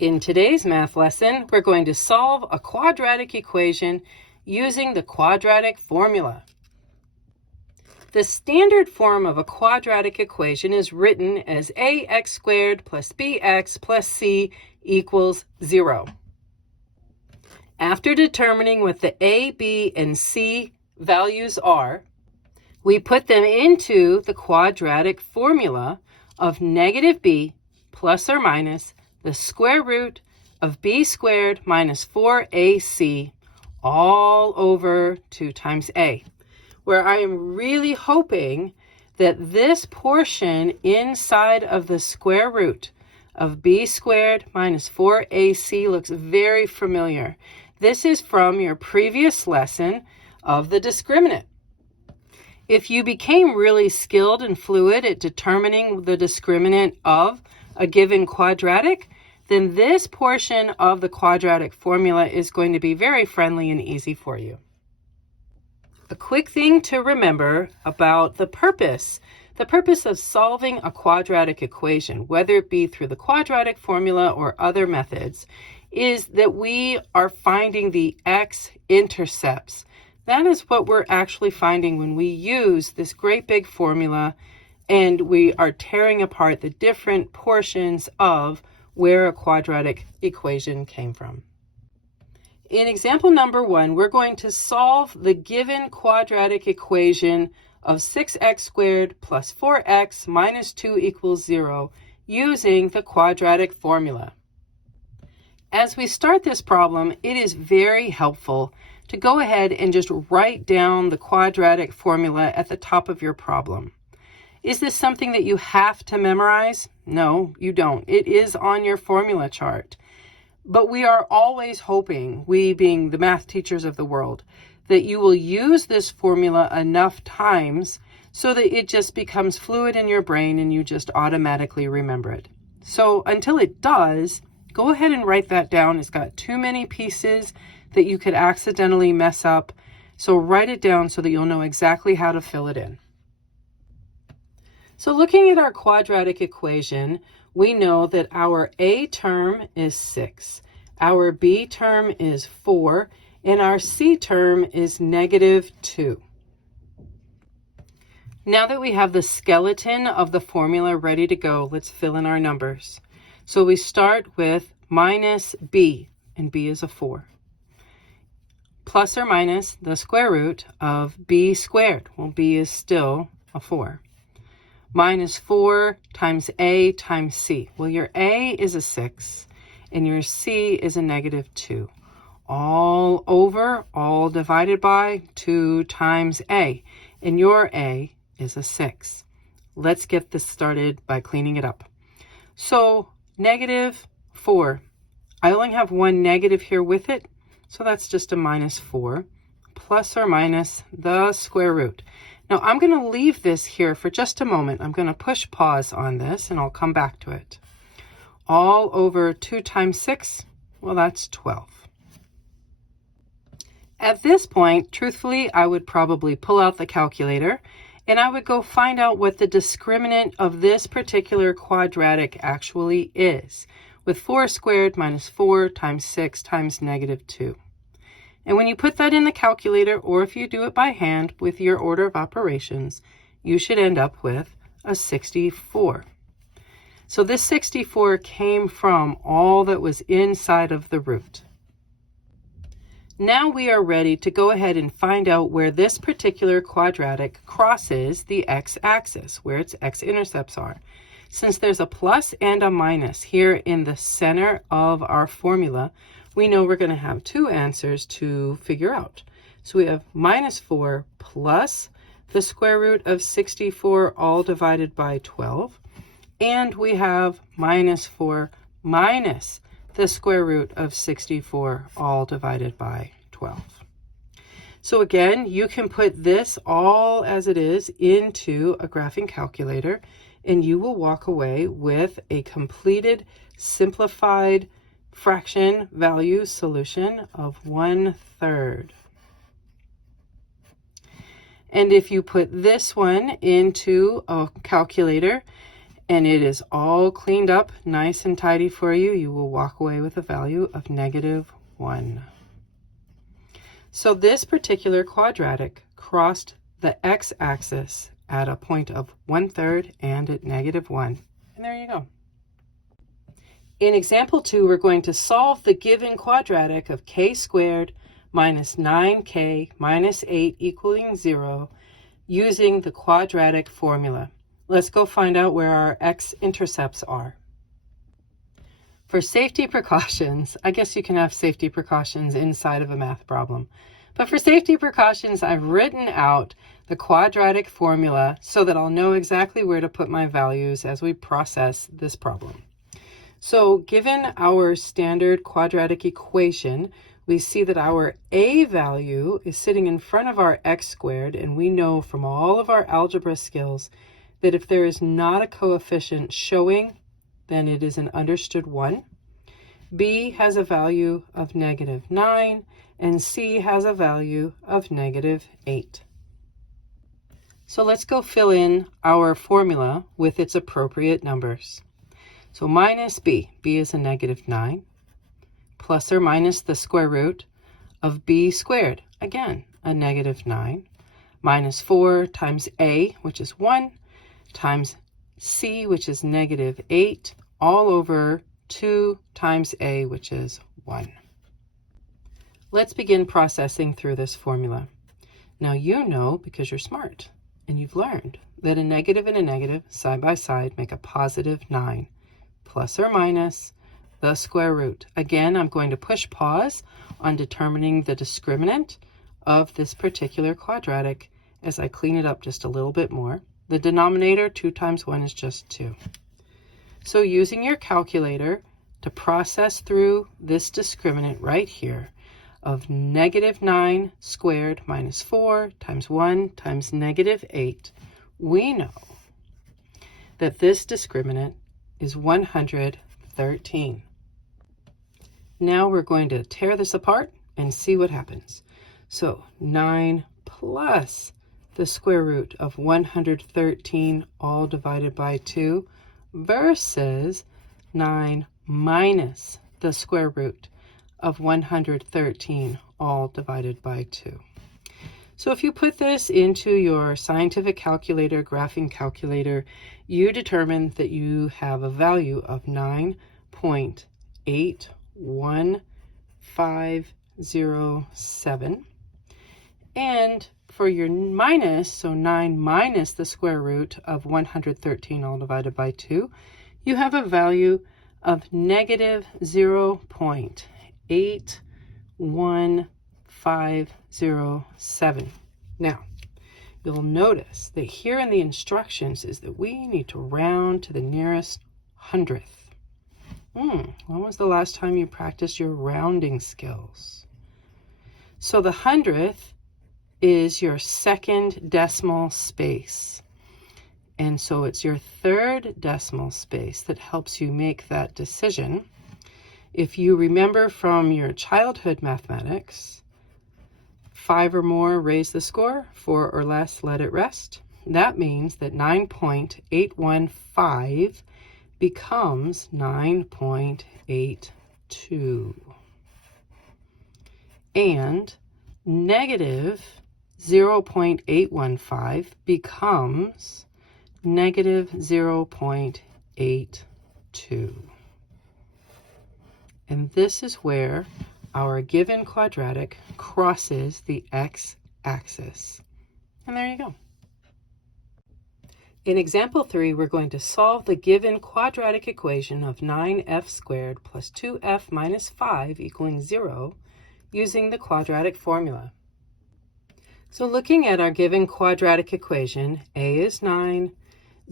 In today's math lesson, we're going to solve a quadratic equation using the quadratic formula. The standard form of a quadratic equation is written as ax squared plus bx plus c equals 0. After determining what the a, b, and c values are, we put them into the quadratic formula of negative b plus or minus the square root of b squared minus 4ac all over 2 times a, where I am really hoping that this portion inside of the square root of b squared minus 4ac looks very familiar. This is from your previous lesson of the discriminant. If you became really skilled and fluid at determining the discriminant of a given quadratic, then this portion of the quadratic formula is going to be very friendly and easy for you. A quick thing to remember about the purpose of solving a quadratic equation, whether it be through the quadratic formula or other methods, is that we are finding the x-intercepts. That is what we're actually finding when we use this great big formula and we are tearing apart the different portions of where a quadratic equation came from. In example number 1, we're going to solve the given quadratic equation of 6x squared plus 4x minus 2 equals 0 using the quadratic formula. As we start this problem, it is very helpful to go ahead and just write down the quadratic formula at the top of your problem. Is this something that you have to memorize? No, you don't. It is on your formula chart. But we are always hoping, we being the math teachers of the world, that you will use this formula enough times so that it just becomes fluid in your brain and you just automatically remember it. So until it does, go ahead and write that down. It's got too many pieces that you could accidentally mess up. So write it down so that you'll know exactly how to fill it in. So looking at our quadratic equation, we know that our a term is 6, our b term is 4, and our c term is negative 2. Now that we have the skeleton of the formula ready to go, let's fill in our numbers. So we start with minus b, and b is a 4. Plus or minus the square root of b squared. Well, b is still a 4. Minus 4 times a times c. Well, your a is a 6, and your c is a negative 2. All over, all divided by 2 times a, and your a is a 6. Let's get this started by cleaning it up. So, negative 4. I only have one negative here with it, so that's just a minus 4, plus or minus the square root. Now, I'm going to leave this here for just a moment. I'm going to push pause on this, and I'll come back to it. All over 2 times 6, well, that's 12. At this point, truthfully, I would probably pull out the calculator, and I would go find out what the discriminant of this particular quadratic actually is, with 4 squared minus 4 times 6 times negative 2. And when you put that in the calculator, or if you do it by hand with your order of operations, you should end up with a 64. So this 64 came from all that was inside of the root. Now we are ready to go ahead and find out where this particular quadratic crosses the x-axis, where its x-intercepts are. Since there's a plus and a minus here in the center of our formula, we know we're going to have two answers to figure out. So we have minus 4 plus the square root of 64 all divided by 12. And we have minus 4 minus the square root of 64 all divided by 12. So again, you can put this all as it is into a graphing calculator, and you will walk away with a completed, simplified fraction value solution of 1/3. And if you put this one into a calculator and it is all cleaned up nice and tidy for you, you will walk away with a value of -1. So this particular quadratic crossed the x-axis at a point of 1/3 and at -1. And there you go. In example 2, we're going to solve the given quadratic of k squared minus 9k minus 8 equaling 0 using the quadratic formula. Let's go find out where our x-intercepts are. For safety precautions, I guess you can have safety precautions inside of a math problem. But for safety precautions, I've written out the quadratic formula so that I'll know exactly where to put my values as we process this problem. So given our standard quadratic equation, we see that our a value is sitting in front of our x squared, and we know from all of our algebra skills that if there is not a coefficient showing, then it is an understood 1. B has a value of -9, and C has a value of -8. So let's go fill in our formula with its appropriate numbers. So minus b is a -9, plus or minus the square root of b squared, again, a -9, minus 4 times a, which is 1, times c, which is -8, all over 2 times a, which is 1. Let's begin processing through this formula. Now you know, because you're smart, and you've learned, that a negative and a negative side by side make a +9, plus or minus the square root. Again, I'm going to push pause on determining the discriminant of this particular quadratic as I clean it up just a little bit more. The denominator, 2 times 1 is just 2. So using your calculator to process through this discriminant right here of -9 squared minus 4 times 1 times -8, we know that this discriminant is 113. Now we're going to tear this apart and see what happens. So 9 plus the square root of 113 all divided by 2 versus 9 minus the square root of 113 all divided by 2. So if you put this into your scientific calculator, graphing calculator, you determine that you have a value of 9.81507. And for your minus, so 9 minus the square root of 113 all divided by 2, you have a value of -0.81507. Now, you'll notice that here in the instructions is that we need to round to the nearest hundredth. When was the last time you practiced your rounding skills? So the hundredth is your second decimal space. And so it's your third decimal space that helps you make that decision. If you remember from your childhood mathematics, 5 or more raise the score, 4 or less let it rest. That means that 9.815 becomes 9.82. And -0.815 becomes -0.82. And this is where our given quadratic crosses the x-axis. And there you go. In example 3, we're going to solve the given quadratic equation of 9f squared plus 2f minus 5 equaling 0 using the quadratic formula. So looking at our given quadratic equation, a is 9,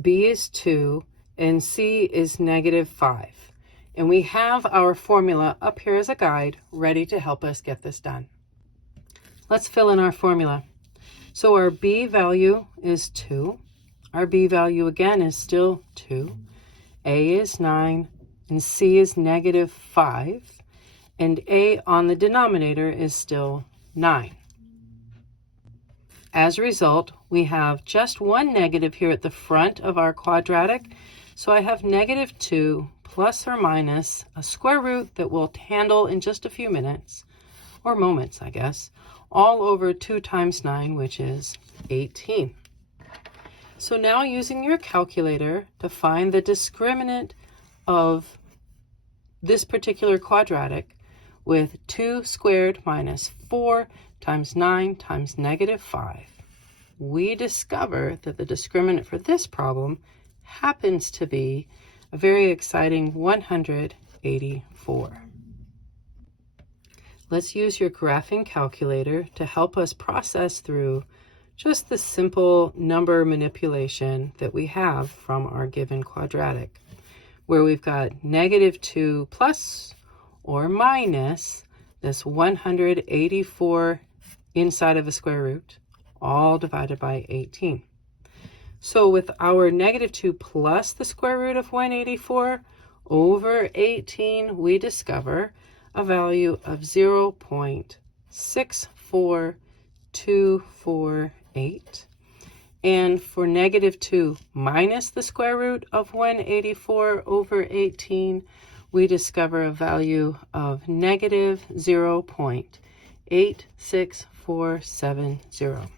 b is 2, and c is -5. And we have our formula up here as a guide ready to help us get this done. Let's fill in our formula. So our b value is 2. Our b value again is still 2. A is 9 and c is -5. And a on the denominator is still 9. As a result, we have just one negative here at the front of our quadratic. So I have negative 2 plus or minus a square root that we'll handle in just a few minutes, or moments, I guess, all over 2 times 9, which is 18. So now using your calculator to find the discriminant of this particular quadratic with 2 squared minus 4 times 9 times negative 5, we discover that the discriminant for this problem happens to be a very exciting 184. Let's use your graphing calculator to help us process through just the simple number manipulation that we have from our given quadratic, where we've got negative 2 plus or minus this 184 inside of a square root, all divided by 18. So with our negative 2 plus the square root of 184 over 18, we discover a value of 0.64248. And for negative 2 minus the square root of 184 over 18, we discover a value of negative 0.86470.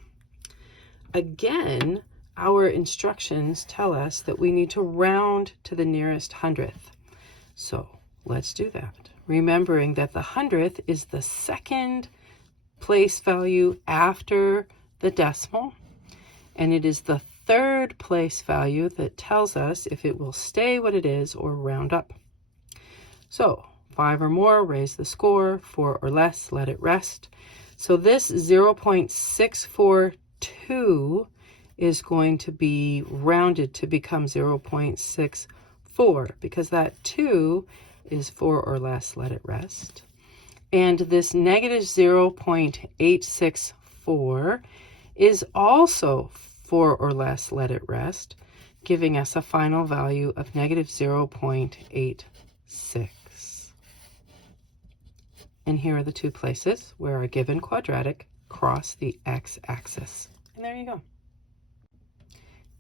Again, our instructions tell us that we need to round to the nearest hundredth. So let's do that, remembering that the hundredth is the second place value after the decimal, and it is the third place value that tells us if it will stay what it is or round up. So 5 or more, raise the score. 4 or less, let it rest. So this 0.642 is going to be rounded to become 0.64 because that 2 is 4 or less, let it rest. And this negative 0.864 is also 4 or less, let it rest, giving us a final value of negative 0.86. And here are the two places where a given quadratic cross the x-axis. And there you go.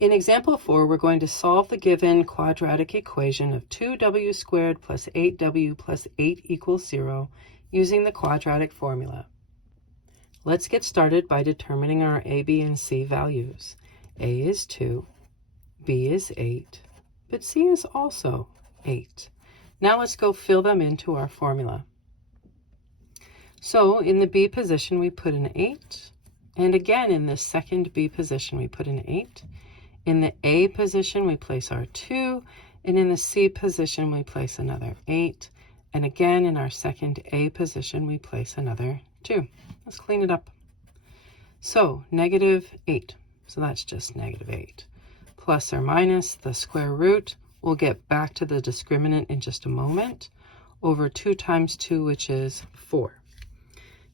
In example 4, we're going to solve the given quadratic equation of 2w squared plus 8w plus 8 equals 0 using the quadratic formula. Let's get started by determining our a, b, and c values. A is 2, b is 8, but c is also 8. Now let's go fill them into our formula. So in the b position, we put an 8, and again in the second b position, we put an 8. In the a position, we place our 2, and in the c position, we place another 8. And again, in our second a position, we place another 2. Let's clean it up. So negative 8, so that's just negative 8. Plus or minus the square root, we'll get back to the discriminant in just a moment, over 2 times 2, which is 4.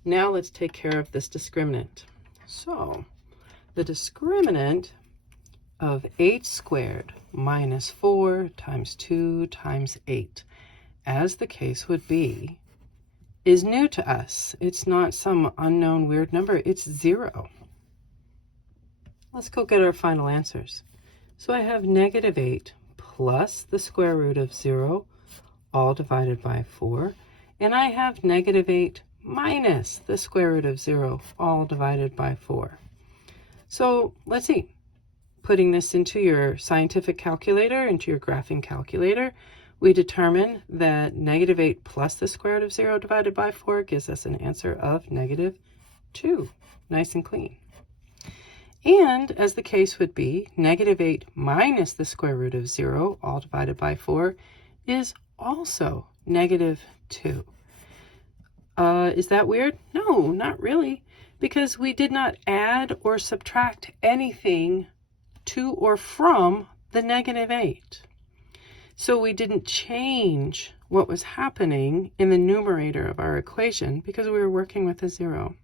Now let's take care of this discriminant. So the discriminant of 8 squared minus 4 times 2 times 8, as the case would be, is new to us. It's not some unknown weird number, it's 0. Let's go get our final answers. So I have negative 8 plus the square root of 0, all divided by 4, and I have negative 8 minus the square root of 0, all divided by 4. So let's see. Putting this into your scientific calculator, into your graphing calculator, we determine that negative 8 plus the square root of 0 divided by 4 gives us an answer of negative 2. Nice and clean. And as the case would be, negative 8 minus the square root of 0, all divided by 4, is also negative 2. Is that weird? No, not really, because we did not add or subtract anything to or from the negative 8. So we didn't change what was happening in the numerator of our equation because we were working with a 0.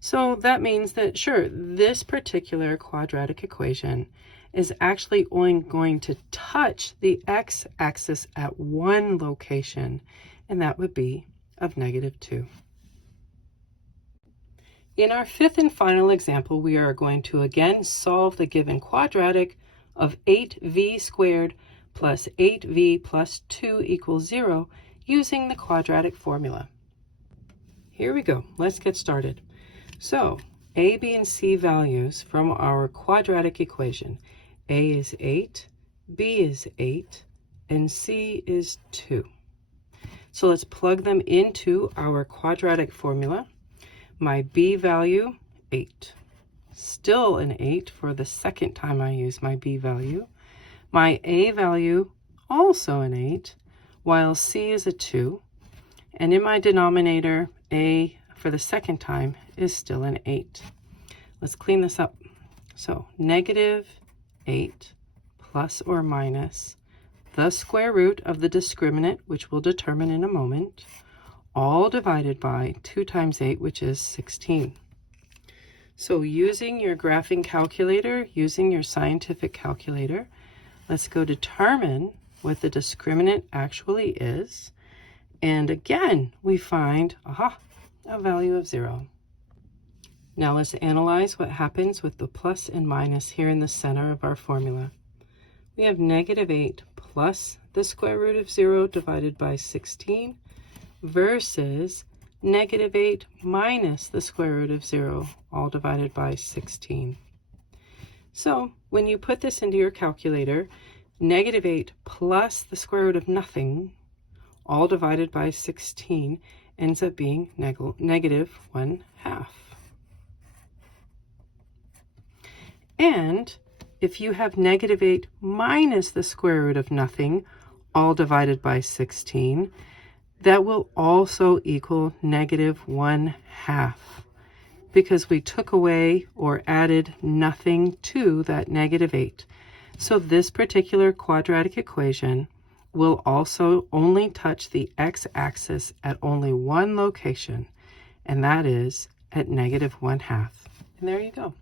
So that means that, sure, this particular quadratic equation is actually only going to touch the x-axis at one location, and that would be of negative 2. In our fifth and final example, we are going to again solve the given quadratic of 8v squared plus 8v plus 2 equals 0 using the quadratic formula. Here we go. Let's get started. So, a, b, and c values from our quadratic equation. A is 8, b is 8, and c is 2. So let's plug them into our quadratic formula. My b value, 8. Still an 8 for the second time I use my b value. My a value, also an 8, while c is a 2. And in my denominator, a for the second time is still an 8. Let's clean this up. So negative 8 plus or minus the square root of the discriminant, which we'll determine in a moment, all divided by 2 times 8, which is 16. So using your graphing calculator, using your scientific calculator, let's go determine what the discriminant actually is. And again, we find, a value of 0. Now let's analyze what happens with the plus and minus here in the center of our formula. We have negative 8 plus the square root of 0 divided by 16 versus negative 8 minus the square root of 0, all divided by 16. So when you put this into your calculator, negative 8 plus the square root of nothing, all divided by 16, ends up being negative 1/2. And if you have negative 8 minus the square root of nothing, all divided by 16, that will also equal negative 1/2 because we took away or added nothing to that negative 8. So this particular quadratic equation will also only touch the x-axis at only one location, and that is at negative 1/2. And there you go.